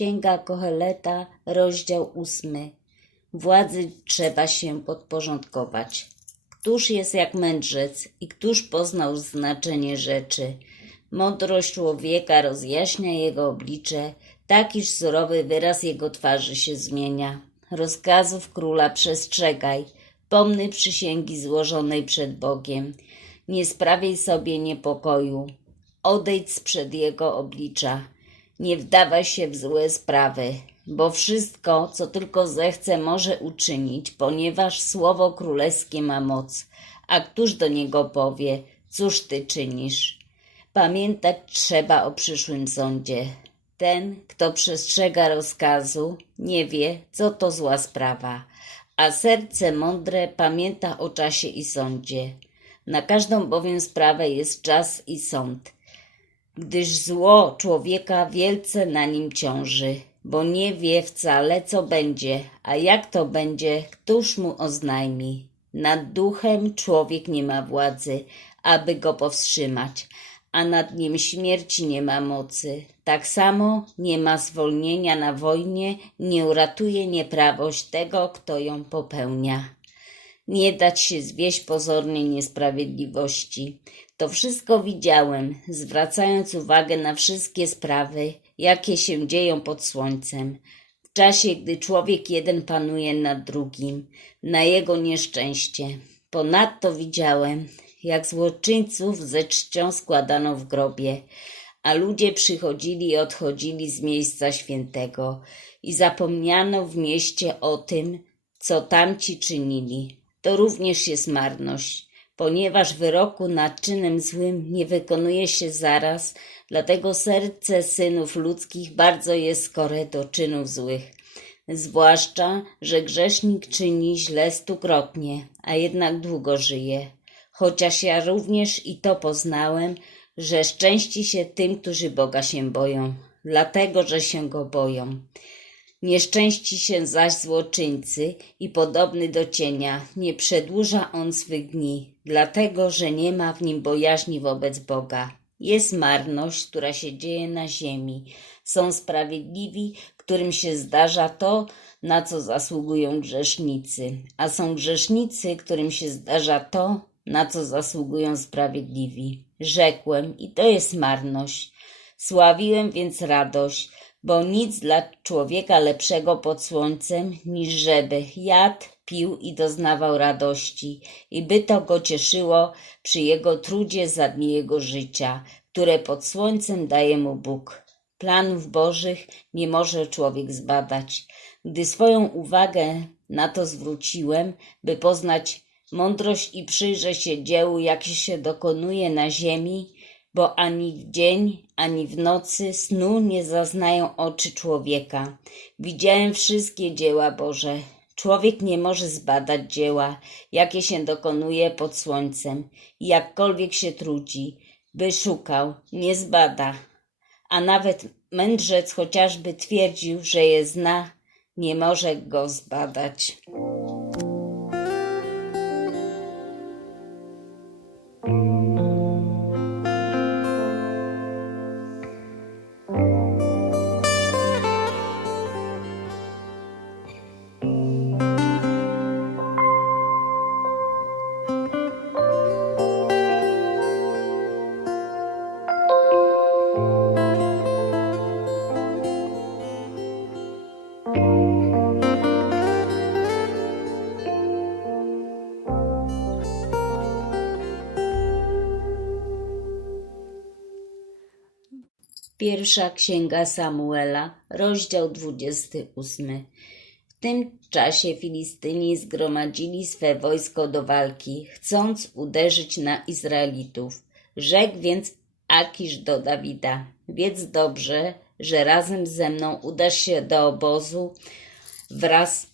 Księga Koheleta, rozdział ósmy. Władzy trzeba się podporządkować. Któż jest jak mędrzec i któż poznał znaczenie rzeczy? Mądrość człowieka rozjaśnia jego oblicze, tak iż surowy wyraz jego twarzy się zmienia. Rozkazów króla przestrzegaj, pomny przysięgi złożonej przed Bogiem. Nie sprawiaj sobie niepokoju, odejdź sprzed jego oblicza. Nie wdawaj się w złe sprawy, bo wszystko, co tylko zechce, może uczynić, ponieważ słowo królewskie ma moc. A któż do niego powie, cóż ty czynisz? Pamiętać trzeba o przyszłym sądzie. Ten, kto przestrzega rozkazu, nie wie, co to zła sprawa, a serce mądre pamięta o czasie i sądzie. Na każdą bowiem sprawę jest czas i sąd gdyż zło człowieka wielce na nim ciąży, bo nie wie wcale, co będzie, a jak to będzie, któż mu oznajmi. Nad duchem człowiek nie ma władzy, aby go powstrzymać, a nad nim śmierci nie ma mocy. Tak samo nie ma zwolnienia na wojnie, nie uratuje nieprawość tego, kto ją popełnia nie dać się zwieść pozornej niesprawiedliwości. To wszystko widziałem, zwracając uwagę na wszystkie sprawy, jakie się dzieją pod słońcem, w czasie, gdy człowiek jeden panuje nad drugim, na jego nieszczęście. Ponadto widziałem, jak złoczyńców ze czcią składano w grobie, a ludzie przychodzili i odchodzili z miejsca świętego i zapomniano w mieście o tym, co tamci czynili to również jest marność, ponieważ wyroku nad czynem złym nie wykonuje się zaraz, dlatego serce synów ludzkich bardzo jest skore do czynów złych. Zwłaszcza, że grzesznik czyni źle stukrotnie, a jednak długo żyje. Chociaż ja również i to poznałem, że szczęści się tym, którzy Boga się boją, dlatego że się go boją. Nieszczęści się zaś złoczyńcy i podobny do cienia, nie przedłuża on swych dni, dlatego że nie ma w nim bojaźni wobec Boga. Jest marność, która się dzieje na ziemi. Są sprawiedliwi, którym się zdarza to, na co zasługują grzesznicy, a są grzesznicy, którym się zdarza to, na co zasługują sprawiedliwi. Rzekłem, i to jest marność. Sławiłem więc radość, bo nic dla człowieka lepszego pod słońcem, niż żeby jadł, pił i doznawał radości, i by to go cieszyło przy jego trudzie za dni jego życia, które pod słońcem daje mu Bóg. Planów Bożych nie może człowiek zbadać. Gdy swoją uwagę na to zwróciłem, by poznać mądrość i przyjrzeć się dziełu, jakie się dokonuje na ziemi, bo ani w dzień, ani w nocy snu nie zaznają oczy człowieka. Widziałem wszystkie dzieła Boże. Człowiek nie może zbadać dzieła, jakie się dokonuje pod słońcem, jakkolwiek się trudzi, by szukał, nie zbada. A nawet mędrzec chociażby twierdził, że je zna, nie może go zbadać. Pierwsza księga Samuela, rozdział 28. W tym czasie Filistyni zgromadzili swe wojsko do walki, chcąc uderzyć na Izraelitów. Rzekł więc Akisz do Dawida: Wiedz dobrze, że razem ze mną udasz się do obozu wraz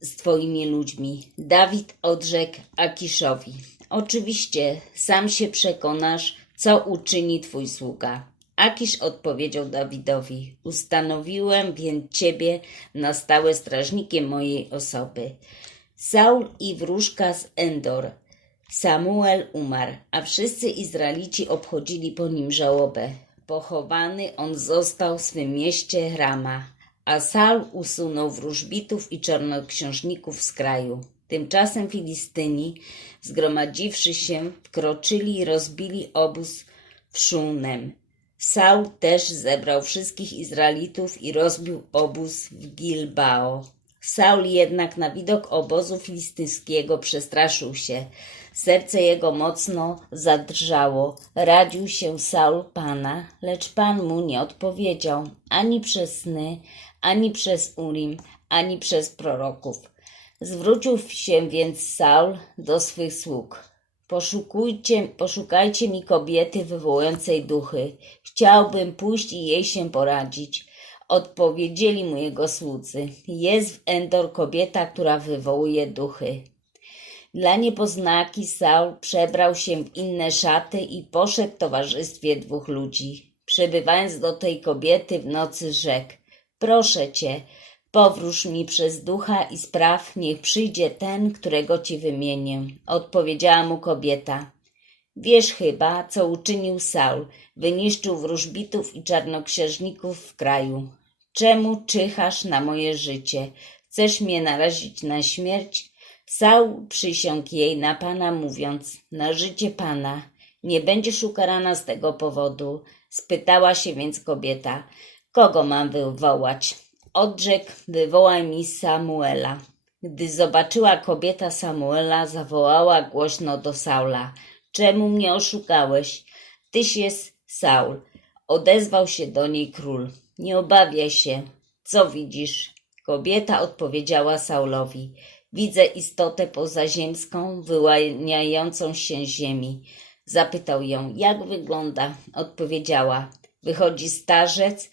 z twoimi ludźmi. Dawid odrzekł Akiszowi: Oczywiście, sam się przekonasz, co uczyni twój sługa. Akisz odpowiedział Dawidowi: Ustanowiłem więc ciebie na stałe strażnikiem mojej osoby. Saul i wróżka z Endor. Samuel umarł, a wszyscy Izraelici obchodzili po nim żałobę. pochowany on został w swym mieście Rama, a Saul usunął wróżbitów i czarnoksiężników z kraju. Tymczasem Filistyni, zgromadziwszy się, wkroczyli i rozbili obóz w Szunem. Saul też zebrał wszystkich Izraelitów i rozbił obóz w Gilbao. Saul jednak na widok obozu filistyńskiego przestraszył się. Serce jego mocno zadrżało. Radził się Saul Pana, lecz Pan mu nie odpowiedział ani przez sny, ani przez Urim, ani przez proroków. Zwrócił się więc Saul do swych sług. Poszukujcie, poszukajcie mi kobiety wywołującej duchy. Chciałbym pójść i jej się poradzić. Odpowiedzieli mu jego słudzy. Jest w Endor kobieta, która wywołuje duchy. Dla niepoznaki Saul przebrał się w inne szaty i poszedł w towarzystwie dwóch ludzi. Przebywając do tej kobiety w nocy rzekł: Proszę cię, powróż mi przez ducha i spraw, niech przyjdzie ten, którego ci wymienię. Odpowiedziała mu kobieta. Wiesz chyba, co uczynił Saul. Wyniszczył wróżbitów i czarnoksiężników w kraju. Czemu czyhasz na moje życie? Chcesz mnie narazić na śmierć? Saul przysiągł jej na Pana, mówiąc, na życie Pana, nie będziesz ukarana z tego powodu. Spytała się więc kobieta, kogo mam wywołać? Odrzekł, wywołaj mi Samuela. Gdy zobaczyła kobieta Samuela, zawołała głośno do Saula, czemu mnie oszukałeś? Tyś jest Saul. Odezwał się do niej król. Nie obawiaj się. Co widzisz? Kobieta odpowiedziała Saulowi. Widzę istotę pozaziemską, wyłaniającą się ziemi. Zapytał ją, jak wygląda? Odpowiedziała, wychodzi starzec,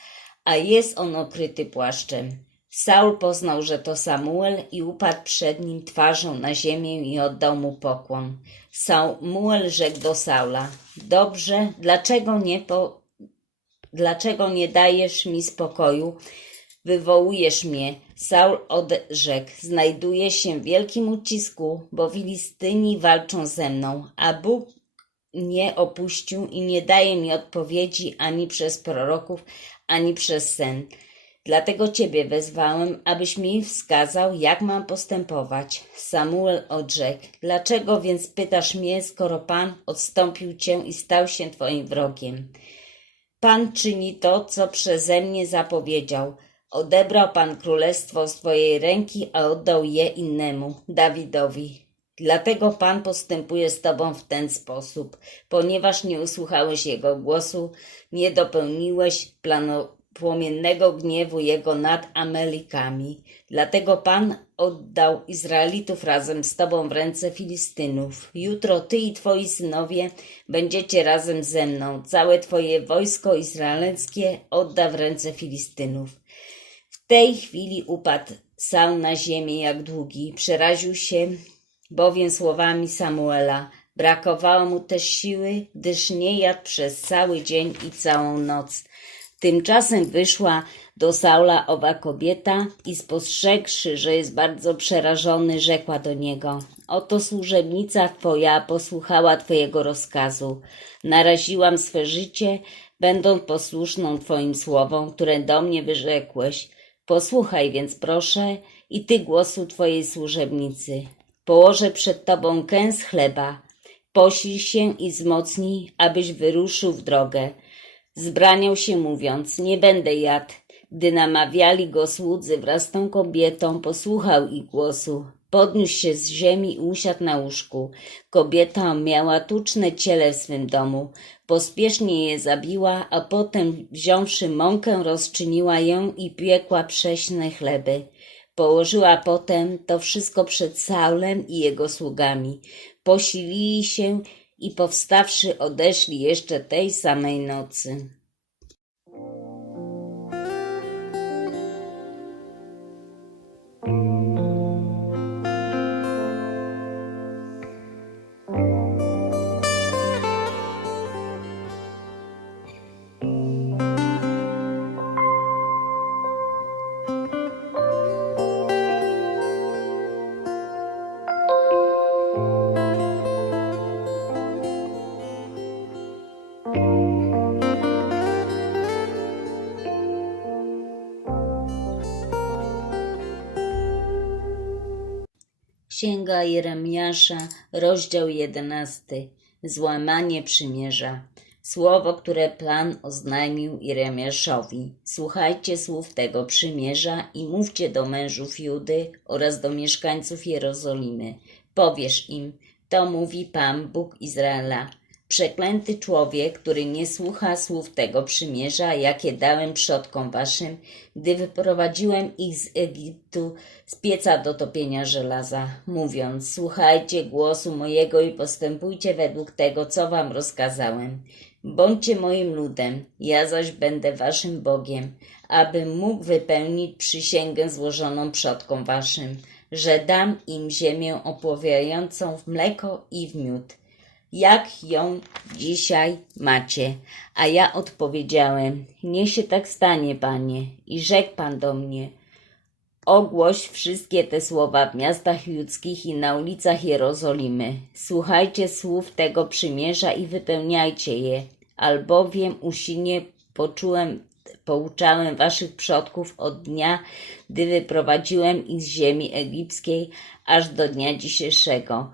a jest on okryty płaszczem. Saul poznał, że to Samuel i upadł przed nim twarzą na ziemię i oddał mu pokłon. Samuel rzekł do Saula, dobrze, dlaczego nie po... Dlaczego nie dajesz mi spokoju? Wywołujesz mnie. Saul odrzekł, znajduję się w wielkim ucisku, bo Filistyni walczą ze mną, a Bóg nie opuścił i nie daje mi odpowiedzi ani przez proroków, ani przez sen. Dlatego Ciebie wezwałem, abyś mi wskazał, jak mam postępować. Samuel odrzekł, dlaczego więc pytasz mnie, skoro Pan odstąpił Cię i stał się Twoim wrogiem? Pan czyni to, co przeze mnie zapowiedział. Odebrał Pan królestwo z Twojej ręki, a oddał je innemu, Dawidowi. Dlatego Pan postępuje z Tobą w ten sposób, ponieważ nie usłuchałeś Jego głosu, nie dopełniłeś planu płomiennego gniewu Jego nad Amelikami. Dlatego Pan oddał Izraelitów razem z Tobą w ręce Filistynów. Jutro Ty i Twoi synowie będziecie razem ze mną. Całe Twoje wojsko izraelskie odda w ręce Filistynów. W tej chwili upadł Saul na ziemię jak długi. Przeraził się bowiem słowami Samuela. Brakowało mu też siły, gdyż nie jadł przez cały dzień i całą noc. Tymczasem wyszła do Saula owa kobieta i spostrzegłszy, że jest bardzo przerażony, rzekła do niego: Oto służebnica twoja posłuchała twojego rozkazu. Naraziłam swe życie, będąc posłuszną twoim słowom, które do mnie wyrzekłeś. Posłuchaj więc, proszę, i ty głosu twojej służebnicy. Położę przed tobą kęs chleba. Posil się i wzmocnij, abyś wyruszył w drogę. Zbraniał się mówiąc, nie będę jadł. Gdy namawiali go słudzy wraz z tą kobietą, posłuchał ich głosu. Podniósł się z ziemi i usiadł na łóżku. Kobieta miała tuczne ciele w swym domu. Pospiesznie je zabiła, a potem wziąwszy mąkę rozczyniła ją i piekła prześne chleby. Położyła potem to wszystko przed Saulem i jego sługami. Posilili się i powstawszy odeszli jeszcze tej samej nocy. Księga Jeremiasza, rozdział 11. Złamanie przymierza. Słowo, które Pan oznajmił Jeremiaszowi. Słuchajcie słów tego przymierza i mówcie do mężów Judy oraz do mieszkańców Jerozolimy. Powiesz im, to mówi Pan, Bóg Izraela. Przeklęty człowiek, który nie słucha słów tego przymierza, jakie dałem przodkom waszym, gdy wyprowadziłem ich z Egiptu z pieca do topienia żelaza, mówiąc: Słuchajcie głosu mojego i postępujcie według tego, co wam rozkazałem. Bądźcie moim ludem, ja zaś będę waszym Bogiem, abym mógł wypełnić przysięgę złożoną przodkom waszym, że dam im ziemię opławiającą w mleko i w miód jak ją dzisiaj macie. A ja odpowiedziałem, niech się tak stanie, panie. I rzekł pan do mnie, ogłoś wszystkie te słowa w miastach judzkich i na ulicach Jerozolimy. Słuchajcie słów tego przymierza i wypełniajcie je, albowiem usilnie poczułem, pouczałem waszych przodków od dnia, gdy wyprowadziłem ich z ziemi egipskiej, aż do dnia dzisiejszego,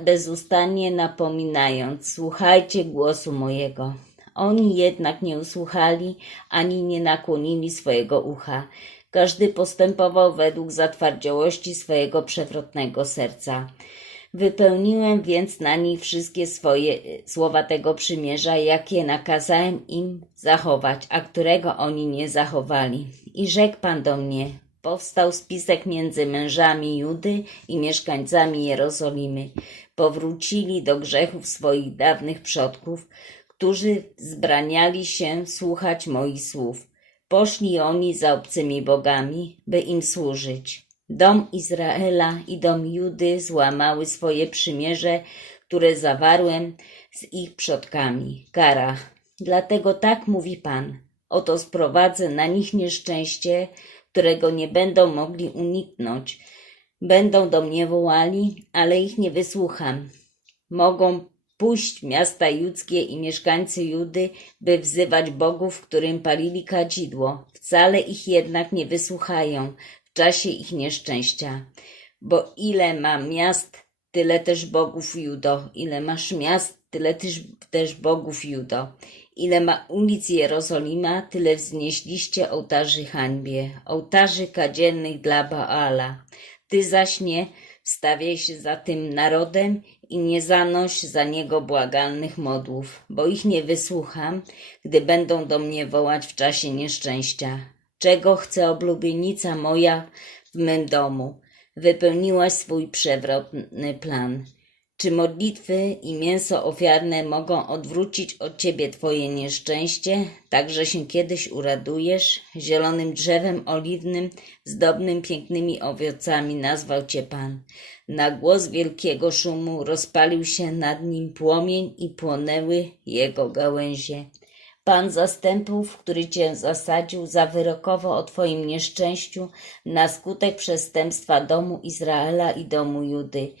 bezustannie napominając, słuchajcie głosu mojego. Oni jednak nie usłuchali, ani nie nakłonili swojego ucha. Każdy postępował według zatwardziałości swojego przewrotnego serca. Wypełniłem więc na nich wszystkie swoje e, słowa tego przymierza, jakie nakazałem im zachować, a którego oni nie zachowali. I rzekł Pan do mnie, powstał spisek między mężami Judy i mieszkańcami Jerozolimy. Powrócili do grzechów swoich dawnych przodków, którzy zbraniali się słuchać moich słów. Poszli oni za obcymi bogami, by im służyć. Dom Izraela i dom Judy złamały swoje przymierze, które zawarłem z ich przodkami. Kara. Dlatego tak mówi Pan. Oto sprowadzę na nich nieszczęście, którego nie będą mogli uniknąć. Będą do mnie wołali, ale ich nie wysłucham. Mogą pójść miasta judzkie i mieszkańcy Judy, by wzywać bogów, którym palili kadzidło. Wcale ich jednak nie wysłuchają w czasie ich nieszczęścia. Bo ile ma miast, tyle też bogów Judo. Ile masz miast, tyle też, też bogów Judo. Ile ma ulic Jerozolima, tyle wznieśliście ołtarzy hańbie, ołtarzy kadziennych dla Baala. Ty zaś nie wstawiaj się za tym narodem i nie zanoś za niego błagalnych modłów, bo ich nie wysłucham, gdy będą do mnie wołać w czasie nieszczęścia. Czego chce oblubienica moja w mym domu? Wypełniłaś swój przewrotny plan. Czy modlitwy i mięso ofiarne mogą odwrócić od ciebie twoje nieszczęście, tak że się kiedyś uradujesz? Zielonym drzewem oliwnym, zdobnym pięknymi owocami nazwał cię Pan. Na głos wielkiego szumu rozpalił się nad nim płomień i płonęły jego gałęzie. Pan zastępów, który cię zasadził, zawyrokował o twoim nieszczęściu na skutek przestępstwa domu Izraela i domu Judy.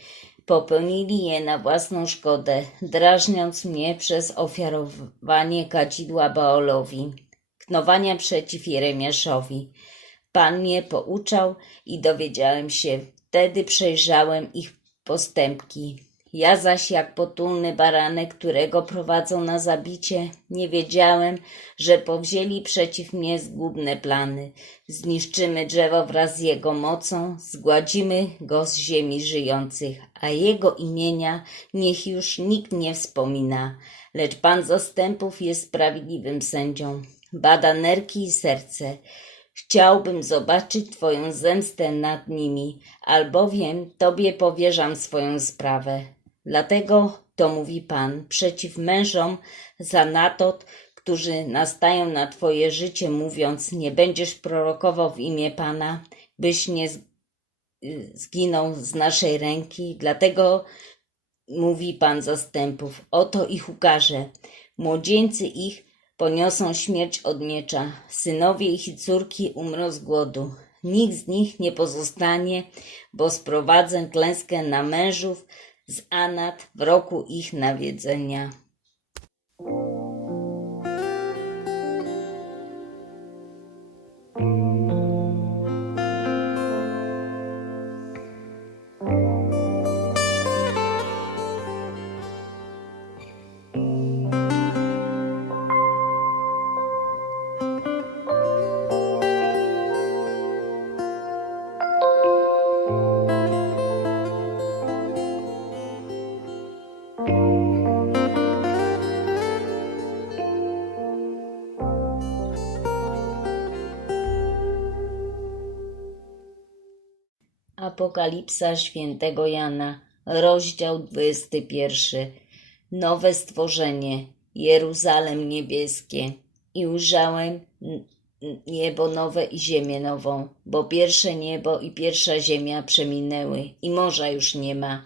Popełnili je na własną szkodę, drażniąc mnie przez ofiarowanie kadzidła Baolowi, knowania przeciw Jeremiaszowi. Pan mnie pouczał i dowiedziałem się, wtedy przejrzałem ich postępki. Ja zaś, jak potulny baranek, którego prowadzą na zabicie, nie wiedziałem, że powzięli przeciw mnie zgubne plany. Zniszczymy drzewo wraz z jego mocą, zgładzimy go z ziemi żyjących, a jego imienia niech już nikt nie wspomina. Lecz Pan zastępów jest sprawiedliwym sędzią, bada nerki i serce. Chciałbym zobaczyć Twoją zemstę nad nimi, albowiem Tobie powierzam swoją sprawę. Dlatego to mówi Pan przeciw mężom za natot, którzy nastają na Twoje życie, mówiąc: Nie będziesz prorokował w imię Pana, byś nie zginął z naszej ręki. Dlatego mówi Pan zastępów: Oto ich ukażę. Młodzieńcy ich poniosą śmierć od miecza, synowie ich i córki umrą z głodu. Nikt z nich nie pozostanie, bo sprowadzę klęskę na mężów z Anat w roku ich nawiedzenia. Apokalipsa świętego Jana, rozdział 21. Nowe stworzenie, Jeruzalem niebieskie. I ujrzałem niebo nowe i ziemię nową, bo pierwsze niebo i pierwsza ziemia przeminęły i morza już nie ma.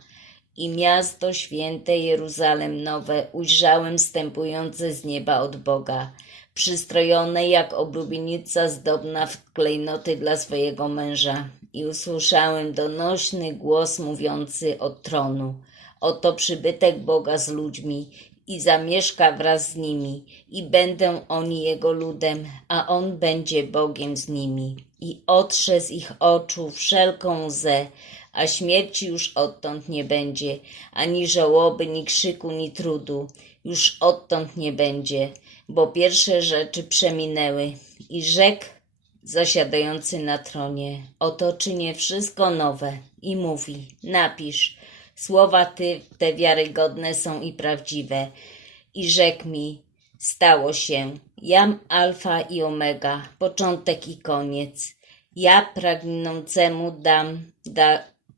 I miasto święte Jeruzalem nowe ujrzałem stępujące z nieba od Boga, przystrojone jak oblubienica zdobna w klejnoty dla swojego męża. I usłyszałem donośny głos mówiący od tronu. Oto przybytek Boga z ludźmi i zamieszka wraz z nimi i będą oni Jego ludem, a On będzie Bogiem z nimi. I otrze z ich oczu wszelką łzę, a śmierci już odtąd nie będzie, ani żałoby, ni krzyku, ni trudu, już odtąd nie będzie, bo pierwsze rzeczy przeminęły. I rzekł zasiadający na tronie, oto czynię wszystko nowe i mówi, napisz, słowa ty te wiarygodne są i prawdziwe. I rzekł mi, stało się, jam alfa i omega, początek i koniec. Ja pragnącemu dam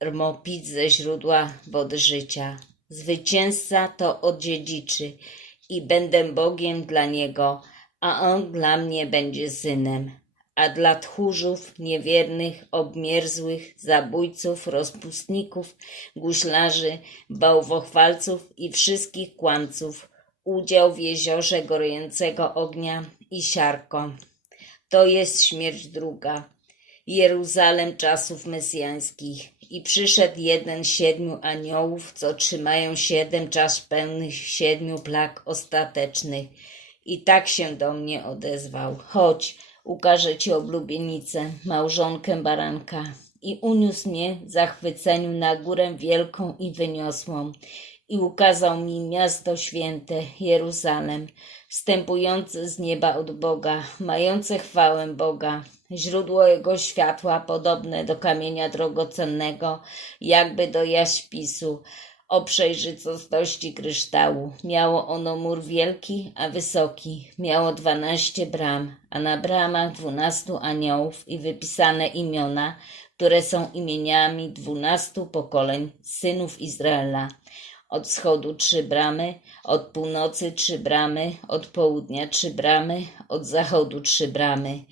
darmo pić ze źródła wody życia. Zwycięzca to odziedziczy i będę Bogiem dla niego, a on dla mnie będzie synem. A dla tchórzów, niewiernych, obmierzłych, zabójców, rozpustników, guślarzy, bałwochwalców i wszystkich kłamców udział w jeziorze gorącego ognia i siarko. To jest śmierć druga. Jeruzalem czasów mesjańskich. I przyszedł jeden z siedmiu aniołów, co trzymają siedem czasz pełnych siedmiu plag ostatecznych. I tak się do mnie odezwał. Chodź, ukażę ci oblubienicę, małżonkę baranka. I uniósł mnie w zachwyceniu na górę wielką i wyniosłą. I ukazał mi miasto święte, Jeruzalem, wstępujące z nieba od Boga, mające chwałę Boga, źródło jego światła podobne do kamienia drogocennego, jakby do jaśpisu, o przejrzystości kryształu. Miało ono mur wielki, a wysoki. Miało dwanaście bram, a na bramach dwunastu aniołów i wypisane imiona, które są imieniami dwunastu pokoleń synów Izraela. Od wschodu trzy bramy, od północy trzy bramy, od południa trzy bramy, od zachodu trzy bramy.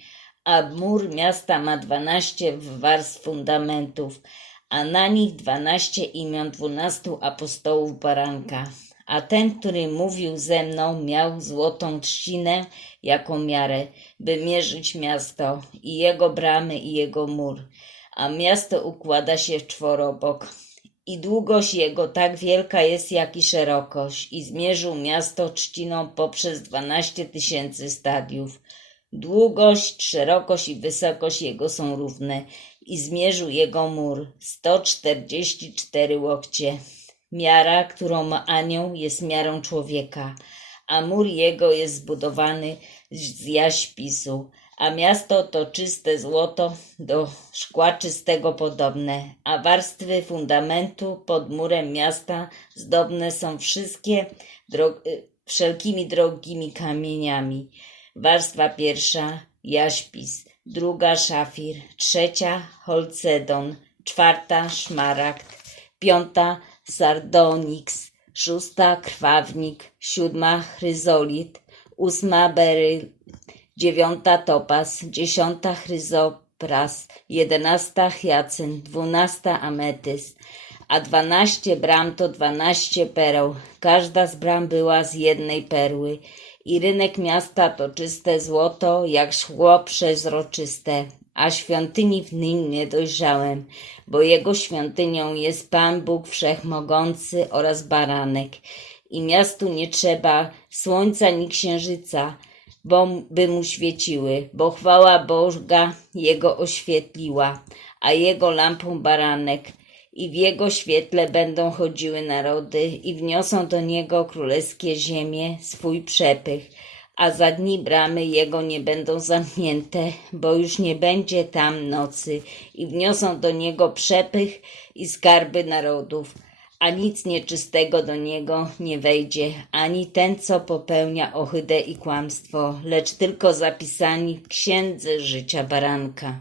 A mur miasta ma dwanaście warstw fundamentów, a na nich dwanaście imion dwunastu apostołów baranka. A ten, który mówił ze mną, miał złotą trzcinę jako miarę, by mierzyć miasto i jego bramy i jego mur. A miasto układa się w czworobok. I długość jego tak wielka jest, jak i szerokość. I zmierzył miasto trzciną poprzez dwanaście tysięcy stadiów. Długość, szerokość i wysokość jego są równe. I zmierzył jego mur sto czterdzieści cztery łokcie. Miara, którą ma anioł, jest miarą człowieka, a mur jego jest zbudowany z jaśpisu, a miasto to czyste złoto, do szkła czystego podobne, a warstwy fundamentu pod murem miasta zdobne są wszystkie y, wszelkimi drogimi kamieniami. Warstwa pierwsza jaśpis, druga szafir, trzecia holcedon, czwarta szmaragd, piąta sardonyks, szósta krwawnik, siódma chryzolit, ósma beryl, dziewiąta topaz, dziesiąta chryzopras, jedenasta hyacynt, dwunasta ametyst, a dwanaście bram to dwanaście pereł. Każda z bram była z jednej perły. I rynek miasta to czyste złoto, jak szkło przezroczyste. A świątyni w nim nie dojrzałem, bo jego świątynią jest Pan Bóg Wszechmogący oraz Baranek. I miastu nie trzeba słońca ni księżyca, bo by mu świeciły, bo chwała Boga jego oświetliła, a jego lampą baranek. I w jego świetle będą chodziły narody i wniosą do niego królewskie ziemie swój przepych, a za dni bramy jego nie będą zamknięte, bo już nie będzie tam nocy i wniosą do niego przepych i skarby narodów a nic nieczystego do niego nie wejdzie, ani ten, co popełnia ohydę i kłamstwo, lecz tylko zapisani w księdze życia baranka.